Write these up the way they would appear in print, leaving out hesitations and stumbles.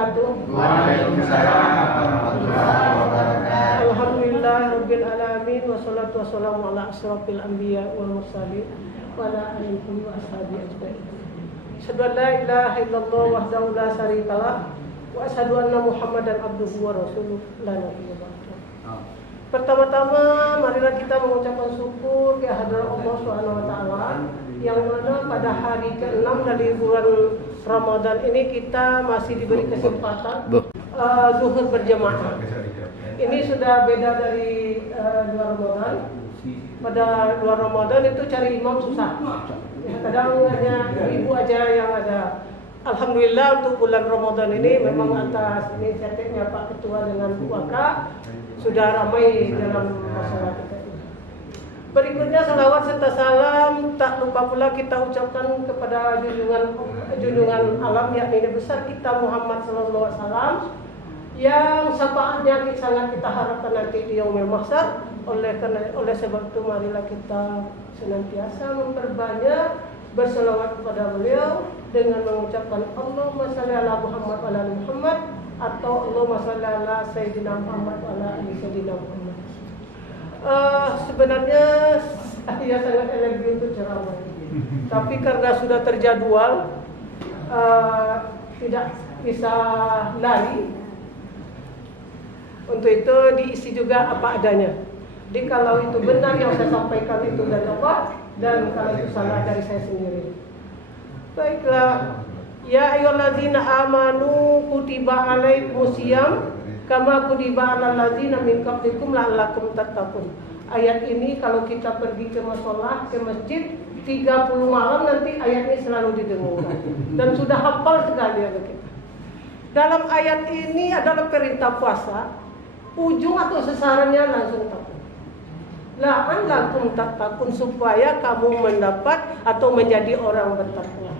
wabarakatuh. Waalaikumsalam warahmatullahi wabarakatuh. Alhamdulillah rabbil alamin wassalatu wassalamu ala asrofil anbiya wal mursalin wa ala alihi wa ashabihi ajmain. Asyhadu an la ilaha illallah wahdahu la syarikalah wa asyhadu anna Muhammadan abduhu wa rasuluh la nabiyya ba'dahu. Pertama-tama marilah kita mengucapkan syukur kehadirat Allah Subhanahu wa taala yang mana pada hari ke-6 dari bulan Ramadan ini kita masih diberi kesempatan zuhur berjamaah. Ini sudah beda dari dua Ramadan. Pada dua Ramadan itu cari imam susah. Ya, kadang hanya ibu aja yang ada. Alhamdulillah untuk bulan Ramadan ini memang atas inisiatifnya Pak Ketua dengan Bu Waka sudah ramai dalam masalah kita ini. Berikutnya salawat serta salam tak lupa pula kita ucapkan kepada junjungan alam yakni Nabi besar kita Muhammad sallallahu alaihi wasallam yang syafaatnya sangat kita harapkan nanti di yaumil mahsyar. Oleh sebab itu marilah kita senantiasa memperbanyak berselawat kepada beliau dengan mengucapkan Allahumma shalli ala Muhammad wa ala Muhammad atau Allahumma shalli ala Sayyidina Muhammad wa ala ali Sayyidina Muhammad. Sebenarnya saya sangat alergi untuk ceramah, tapi karena sudah terjadwal tidak bisa lari. Untuk itu diisi juga apa adanya. Jadi kalau itu benar yang saya sampaikan itu dari Allah, dan kalau itu salah dari saya sendiri. Baiklah. Ya ayyuhallazina amanu kutiba alaikumusiyam kama kutiba alal ladzina min qablikum la'allakum tattaqun. Ayat ini kalau kita pergi ke mushola, ke masjid 30 malam nanti ayat ini selalu didengarkan dan sudah hafal sekali ada kita. Dalam ayat ini adalah perintah puasa, ujung atau sasarannya langsung takun. La'allakum tattaqun, supaya kamu mendapat atau menjadi orang bertakwa.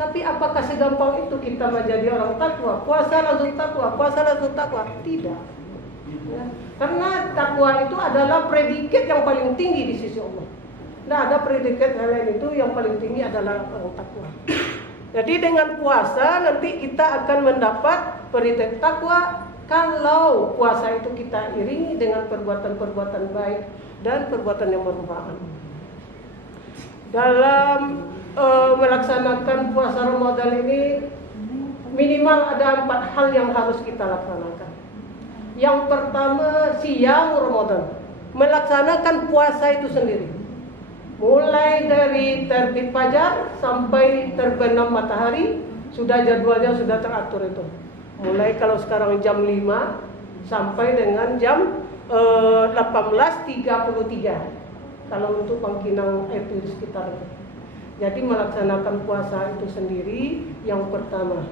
Tapi apakah segampang itu kita menjadi orang takwa? Puasa langsung takwa, puasa langsung takwa? Tidak. Ya. Karena takwa itu adalah predikat yang paling tinggi di sisi Allah. Nah, ada predikat lain itu yang paling tinggi adalah orang takwa. Jadi dengan puasa nanti kita akan mendapat predikat takwa kalau puasa itu kita iringi dengan perbuatan-perbuatan baik dan perbuatan yang bermanfaat. Dalam melaksanakan puasa Ramadan ini minimal ada 4 hal yang harus kita laksanakan. Yang pertama, siyam Ramadan, melaksanakan puasa itu sendiri. Mulai dari terbit fajar sampai terbenam matahari, sudah jadwalnya sudah teratur itu. Mulai kalau sekarang jam 5 sampai dengan jam 18.33 kalau untuk Bangkinang itu di sekitar itu. Jadi melaksanakan puasa itu sendiri yang pertama.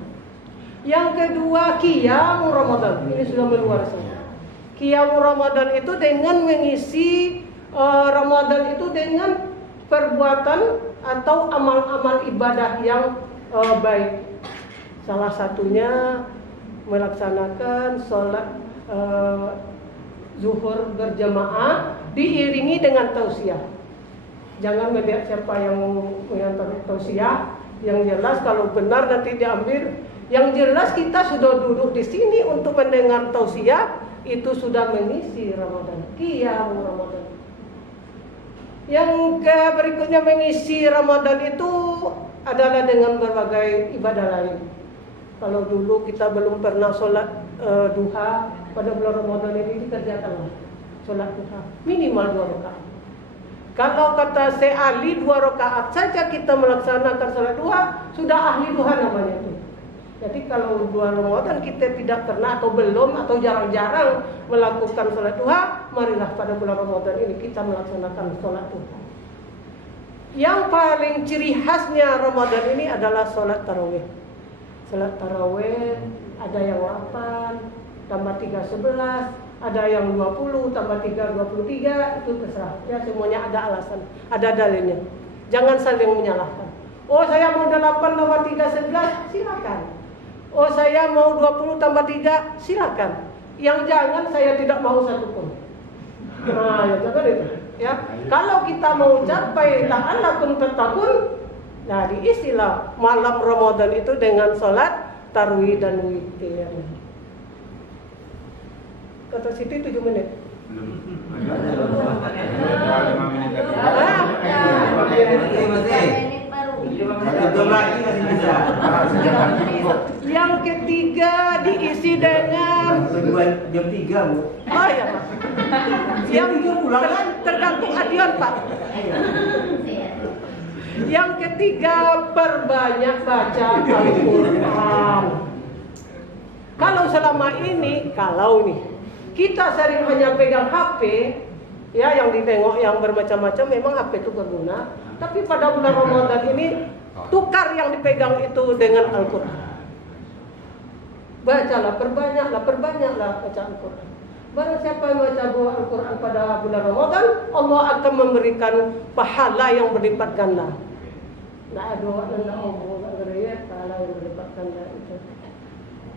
Yang kedua, qiyam Ramadan. Ini sudah luar biasa. Qiyam Ramadan itu dengan mengisi Ramadan itu dengan perbuatan atau amal-amal ibadah yang baik. Salah satunya melaksanakan sholat zuhur berjamaah diiringi dengan tausiah. Jangan melihat siapa yang mengantar tausiah. Yang jelas kalau benar nanti diambil. Yang jelas kita sudah duduk di sini untuk mendengar tausiah, itu sudah mengisi Ramadan, qiyam Ramadan. Yang berikutnya mengisi Ramadan itu adalah dengan berbagai ibadah lain. Kalau dulu kita belum pernah sholat duha, pada bulan Ramadan ini dikerjakanlah sholat duha minimal 2 rakaat. Kalau kata saya ahli 2 rakaat saja kita melaksanakan sholat duha, sudah ahli duha namanya itu. Jadi kalau bulan Ramadan kita tidak pernah atau belum atau jarang-jarang melakukan sholat duha, marilah pada bulan Ramadan ini kita melaksanakan sholat duha. Yang paling ciri khasnya Ramadan ini adalah sholat tarawih. Sholat tarawih ada yang 8 tambah 3 11, ada yang 20 tambah 3 23, itu terserah. Ya semuanya ada alasan, ada dalilnya. Jangan saling menyalahkan. Oh saya mau 8 tambah 3 11, silakan. Oh saya mau 20 tambah 3, silakan. Yang jangan saya tidak mau satupun. Nah, ya jangan itu. Ya, kalau kita mau capai la'allakum tattaqun, nah di istilah malam Ramadan itu dengan sholat tarwih dan witir. Kata Siti 7 menit. Yang ketiga diisi dengan jam 3, Bu. oh ya Pak. Yang tergantung adian Pak. Yang ketiga perbanyak baca Al-Quran. Kalau selama ini kita sering hanya pegang HP, ya yang ditengok yang bermacam-macam, memang HP itu berguna. Tapi pada bulan Ramadan ini tukar yang dipegang itu dengan Al-Quran. Bacalah, perbanyaklah baca Al-Quran. Barang siapa yang baca Al-Quran pada bulan Ramadan, Allah akan memberikan pahala yang berlipat ganda. Nah, doa dan pahala yang berlipat ganda itu.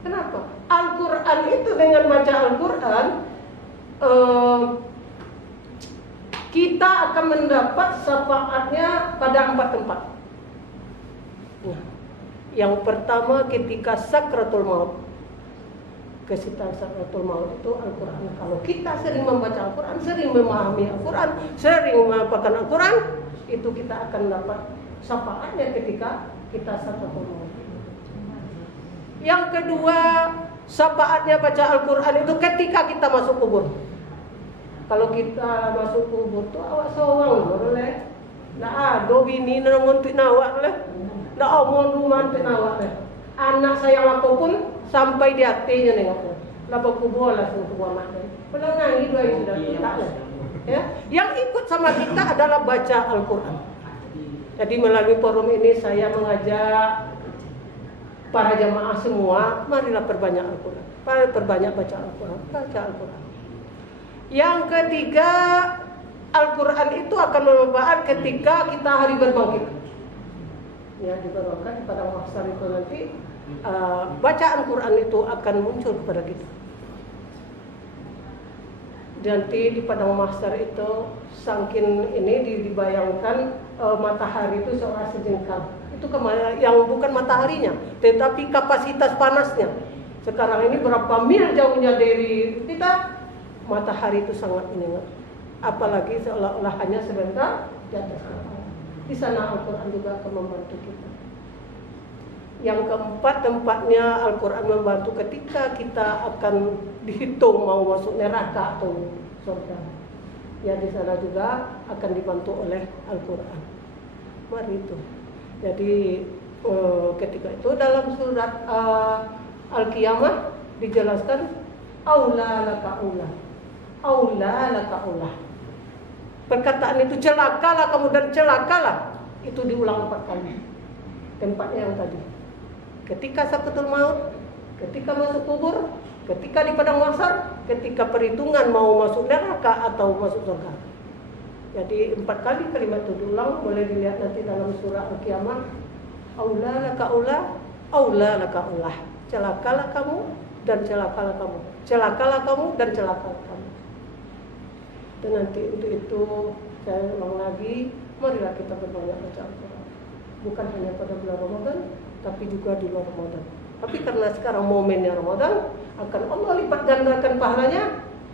Kenapa? Al-Quran itu dengan baca Al-Quran kita akan mendapat syafaatnya pada 4 tempat. Nah, yang pertama ketika sakratul maut. Ketika sakratul maut itu Al-Quran. Kalau kita sering membaca Al-Quran, sering memahami Al-Quran, sering menghafalkan Al-Quran, itu kita akan dapat syafaatnya ketika kita sakratul maut. Yang kedua, syafaatnya baca Al-Quran itu ketika kita masuk kubur. Kalau kita masuk kubur tuh awak sawang boleh. Nah, do bini nongontik nawak boleh. Nah, omong rumah nongontik nawak boleh. Anak sayang apapun sampai di hatinya nengoknya. Lapa kubur lah semua makna. Kalau nangis dua itu sudah tak lah. Ya, yang ikut sama kita adalah baca Al-Quran. Jadi melalui forum ini saya mengajak para jamaah semua, marilah perbanyak Al-Quran. Perbanyak baca Al-Quran. Baca Al-Quran. Yang ketiga, Al-Quran itu akan bermanfaat ketika kita hari berbangkit. Ya, diberangkat pada mahsyar itu nanti bacaan Quran itu akan muncul kepada kita. Nanti di padang mahsyar itu saking ini dibayangkan matahari itu seorang sejengkal. Itu yang bukan mataharinya, tetapi kapasitas panasnya. Sekarang ini berapa mil jauhnya dari kita, matahari itu sangat menyengat. Apalagi seolah-olah hanya sebentar di atas kita. Di sana Al-Quran juga akan membantu kita. Yang keempat, tempatnya Al-Quran membantu ketika kita akan dihitung mau masuk neraka atau surga. Ya, di sana juga akan dibantu oleh Al-Quran. Mari itu. Jadi ketika itu dalam surat Al-Qiyamah dijelaskan aula laka aula. Aula laka aula. Perkataan itu celakalah kamu dan celakalah. Itu diulang 4 kali. Tempatnya yang tadi. Ketika sakratul maut, ketika masuk kubur, ketika di padang mahsyar, ketika perhitungan mau masuk neraka atau masuk surga. Jadi 4 kali kalimat itu diulang, boleh dilihat nanti dalam surah Al-Qiyamah. Aula laka aula, aula laka aulah. Celakalah kamu dan celakalah kamu. Celakalah kamu dan celakalah kamu. Dan nanti untuk itu saya ulang lagi, marilah kita berbanyak baca Al-Quran. Bukan hanya pada bulan Ramadan, tapi juga di luar Ramadan. Tapi karena sekarang momennya Ramadan, akan Allah lipat gandakan pahalanya.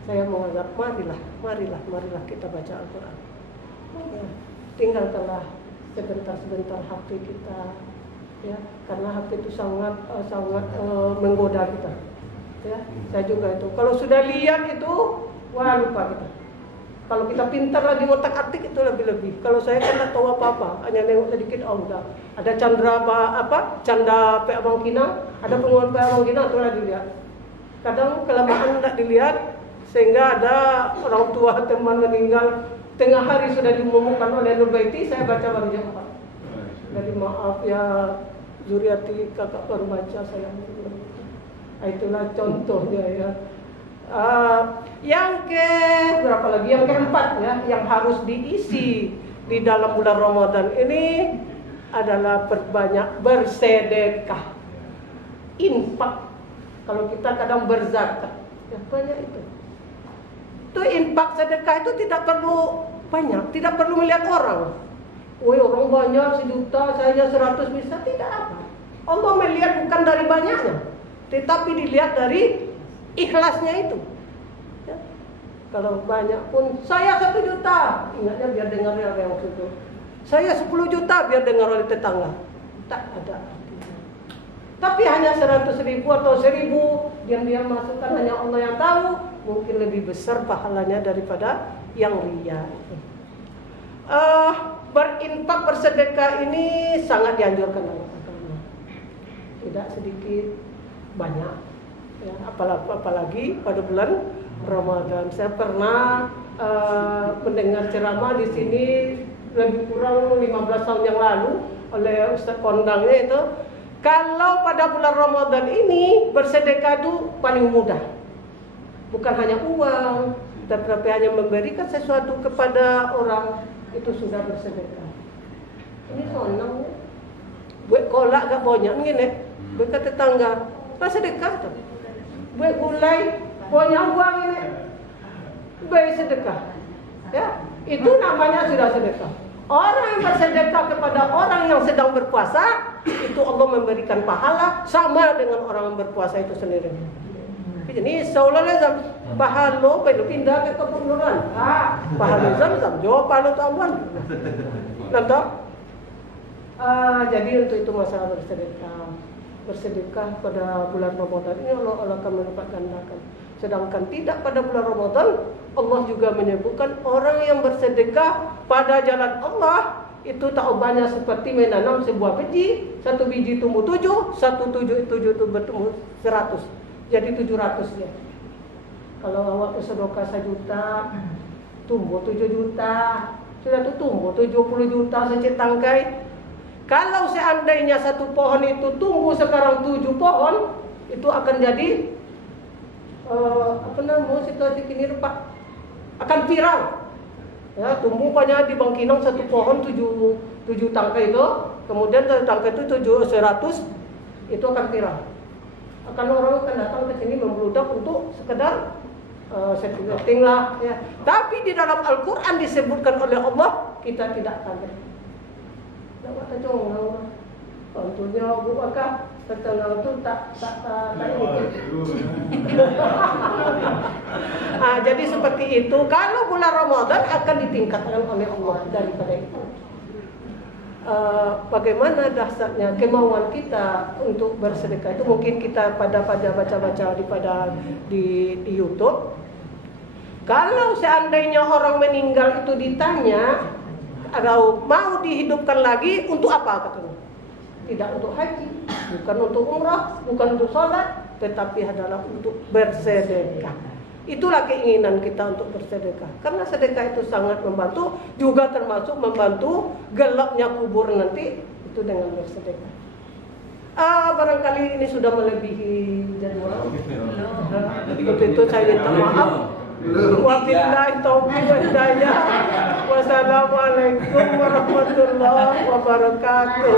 Saya menganggap marilah kita baca Al-Quran. Ya, tinggalkanlah sebentar HP kita, ya, karena HP itu sangat menggoda kita. Ya, saya juga itu. Kalau sudah lihat itu, wah lupa kita. Kalau kita pintar lagi ngotak-atik itu lebih-lebih. Kalau saya kan tak tahu apa-apa, hanya nengok sedikit, udah. Ada canda Pak Abang Kinang, ada pengumuman Pak Abang Kinang, itu lagi lihat. Kadang kelamaan tidak dilihat, sehingga ada orang tua teman meninggal tengah hari sudah diumumkan oleh Nur Baiti, saya baca baru jam 4. Jadi maaf ya Zuriati, kakak baru baca saya. Itulah contohnya ya. Yang berapa lagi? Yang keempat ya, yang harus diisi di dalam bulan Ramadan ini adalah perbanyak bersedekah, infak. Kalau kita kadang berzakat, ya banyak itu. Itu infak sedekah itu tidak perlu banyak, tidak perlu melihat orang. Woi, orang banyak 1 juta, saya 100 bisa, tidak apa. Allah melihat bukan dari banyaknya, tetapi dilihat dari ikhlasnya itu. Ya. Kalau banyak pun, saya 1 juta, ingatnya biar dengar yang itu. Saya 10 juta biar dengar oleh tetangga. Tak ada. Tapi hanya 100.000 atau 1.000 diam-diam masukkan, hanya Allah yang tahu, mungkin lebih besar pahalanya daripada yang riya. Berinfak, bersedekah ini sangat dianjurkan dalam agama. Tidak sedikit, banyak. Ya, apalagi pada bulan Ramadan. Saya pernah mendengar ceramah di sini lebih kurang 15 tahun yang lalu oleh Ustaz kondangnya itu. Kalau pada bulan Ramadan ini bersedekah itu paling mudah. Bukan hanya uang, tapi hanya memberikan sesuatu kepada orang, itu sudah bersedekah. Ini senang. Buat kolak gak banyak begini. Buat ke tetangga, sedekah tuh. Buat gulai banyak uang ini. Buat sedekah. Ya, itu namanya sudah sedekah. Orang yang bersedekah kepada orang yang sedang berpuasa, itu Allah memberikan pahala sama dengan orang yang berpuasa itu sendiri. Jadi seolah-olah pahala perlu pindah ke kebunuran. Pahala zam jawab pahala tuan. Nanti. Jadi untuk itu masalah bersedekah pada bulan Ramadan ini Allah akan melipat gandakan. Sedangkan tidak pada bulan Ramadan, Allah juga menyebutkan orang yang bersedekah pada jalan Allah itu tak ubahnya seperti menanam sebuah biji, 1 biji tumbuh 7, 1 7 itu bertumbuh 100, jadi 700 ya. Kalau awak bersedekah 1 juta, tumbuh 7 juta, sudah itu tumbuh 70 juta secik tangkai. Kalau seandainya 1 pohon itu tumbuh sekarang 7 pohon, itu akan jadi situasi kini Pak akan viral. Ya, tumbuh banyak di Bangkinang 1 pohon 7 tangkai itu, kemudian tangkai itu 100, itu akan viral. Akan orang akan datang ke sini membludak untuk sekedar setting lah. Ya. Tapi di dalam Al-Quran disebutkan oleh Allah, kita tidak kaget. Tak kata congong, tentunya bukankah setengah itu tak ini. Jadi seperti itu. Kalau bulan Ramadan akan ditingkatkan oleh Allah daripada itu. Bagaimana dahsyatnya kemauan kita untuk bersedekah itu, mungkin kita pada baca-baca di YouTube. Kalau seandainya orang meninggal itu ditanya, kalau mau dihidupkan lagi untuk apa katanya? Tidak untuk haji, bukan untuk umrah, bukan untuk sholat, tetapi adalah untuk bersedekah. Itulah keinginan kita untuk bersedekah. Karena sedekah itu sangat membantu, juga termasuk membantu gelapnya kubur nanti, itu dengan bersedekah. Barangkali ini sudah melebihi jadwal. Untuk itu saya minta maaf. Wabillahi taufiq wal hidayah. Wassalamualaikum warahmatullahi wabarakatuh.